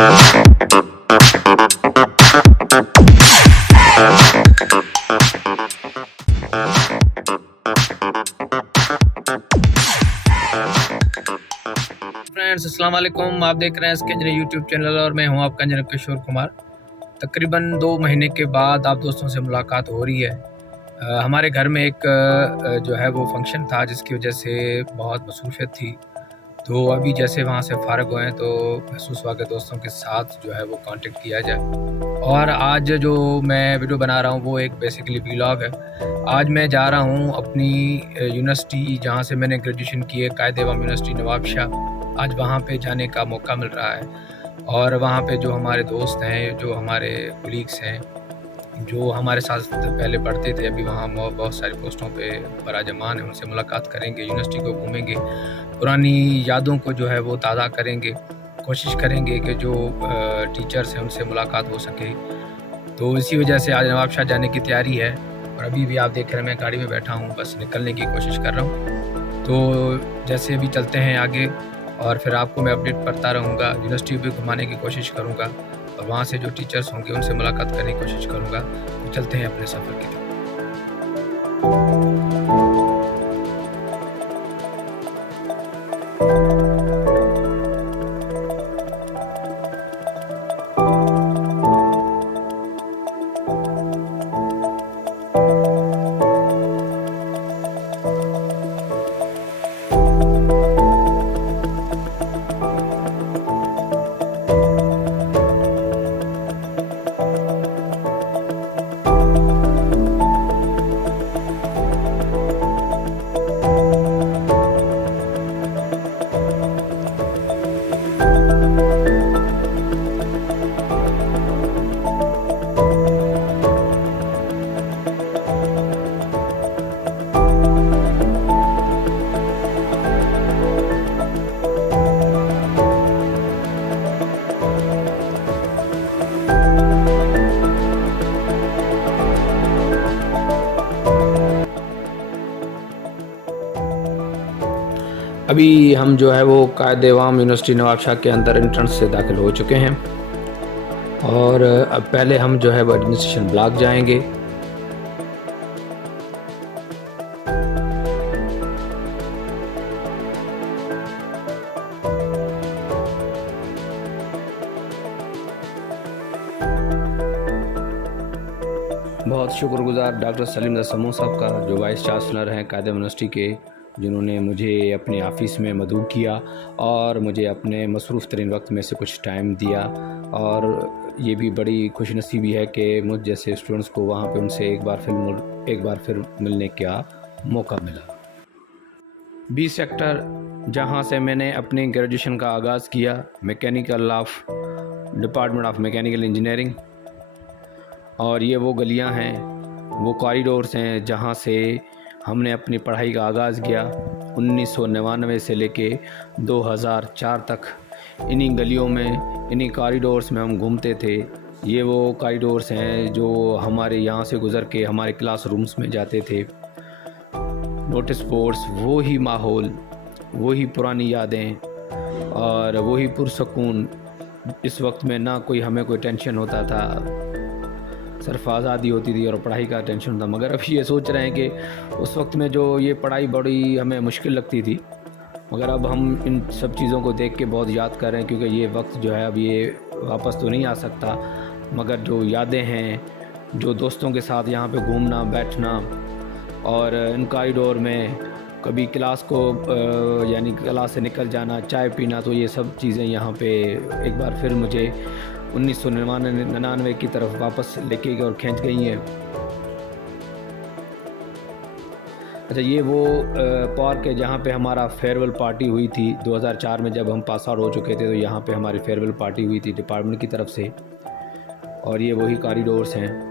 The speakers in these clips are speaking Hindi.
फ्रेंड्स अस्सलाम वालेकुम। आप देख रहे हैं इसके यूट्यूब चैनल और मैं हूं आपका जनाब किशोर कुमार। तकरीबन 2 महीने के बाद आप दोस्तों से मुलाकात हो रही है। हमारे घर में एक जो है वो फंक्शन था जिसकी वजह से बहुत मसरूफियत थी, तो अभी जैसे वहाँ से फ़ारग हुए हैं तो महसूस हुआ कि दोस्तों के साथ जो है वो कांटेक्ट किया जाए। और आज जो मैं वीडियो बना रहा हूँ वो एक बेसिकली व्लॉग है। आज मैं जा रहा हूँ अपनी यूनिवर्सिटी जहाँ से मैंने ग्रेजुएशन की है, कायद-ए-आवाम यूनिवर्सिटी नवाबशाह। आज वहाँ पे जाने का मौका मिल रहा है और वहाँ पे जो हमारे दोस्त हैं, जो हमारे कोलीग्स हैं, जो हमारे साथ पहले पढ़ते थे, अभी वहाँ बहुत सारी पोस्टों पे बराजमान हैं, उनसे मुलाकात करेंगे, यूनिवर्सिटी को घूमेंगे, पुरानी यादों को जो है वो ताज़ा करेंगे, कोशिश करेंगे कि जो टीचर्स हैं उनसे मुलाकात हो सके। तो इसी वजह से आज नवाबशाह जाने की तैयारी है और अभी भी आप देख रहे हैं मैं गाड़ी में बैठा हूँ, बस निकलने की कोशिश कर रहा हूँ। तो जैसे अभी चलते हैं आगे और फिर आपको मैं अपडेट करता रहूँगा, यूनिवर्सिटी भी घुमाने की कोशिश करूँगा और वहाँ से जो टीचर्स होंगे उनसे मुलाकात करने की कोशिश करूँगा। तो चलते हैं अपने सफ़र की तरफ। अभी हम जो है वो कायद-ए-आवाम यूनिवर्सिटी नवाबशाह के अंदर एंट्रेंस से दाखिल हो चुके हैं और अब पहले हम जो है वो एडमिनिस्ट्रेशन ब्लॉक जाएंगे। बहुत शुक्रगुजार डॉक्टर सलीम रज़ा समूह साहब का, जो वाइस चांसलर हैं कायद-ए-आवाम यूनिवर्सिटी के, जिन्होंने मुझे अपने ऑफ़िस में मदऊ किया और मुझे अपने मसरूफ़ तरीन वक्त में से कुछ टाइम दिया। और ये भी बड़ी खुशनसीबी है कि मुझ जैसे स्टूडेंट्स को वहाँ पे उनसे एक बार फिर मिलने का मौका मिला। बी सेक्टर जहाँ से मैंने अपनी ग्रेजुएशन का आगाज़ किया, डिपार्टमेंट ऑफ मैकेनिकल इंजीनियरिंग। और ये वो गलियाँ हैं, वो कॉरिडोर्स हैं जहाँ से हमने अपनी पढ़ाई का आगाज़ किया। 1999 से लेके 2004 तक इन्हीं गलियों में, इन्हीं कॉरिडोर्स में हम घूमते थे। ये वो कॉरिडोर्स हैं जो हमारे यहाँ से गुज़र के हमारे क्लास रूम्स में जाते थे। नोटिस बोर्ड्स, वो ही माहौल, वही पुरानी यादें और वही पुरसकून। इस वक्त में ना कोई हमें कोई टेंशन होता था, सिर्फ आज़ादी होती थी और पढ़ाई का टेंशन था। मगर अब ये सोच रहे हैं कि उस वक्त में जो ये पढ़ाई बड़ी हमें मुश्किल लगती थी, मगर अब हम इन सब चीज़ों को देख के बहुत याद कर रहे हैं, क्योंकि ये वक्त जो है अब ये वापस तो नहीं आ सकता। मगर जो यादें हैं, जो दोस्तों के साथ यहाँ पे घूमना बैठना और इन कॉरिडोर में कभी क्लास यानी क्लास से निकल जाना, चाय पीना, तो ये सब चीज़ें यहाँ पे एक बार फिर मुझे 1999 की तरफ वापस लेके गई और खींच गई हैं। अच्छा, ये वो पार्क है जहाँ पे हमारा फेयरवेल पार्टी हुई थी 2004 में, जब हम पास आउट हो चुके थे तो यहाँ पे हमारी फेयरवेल पार्टी हुई थी डिपार्टमेंट की तरफ से। और ये वही कॉरिडोर्स हैं।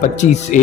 25A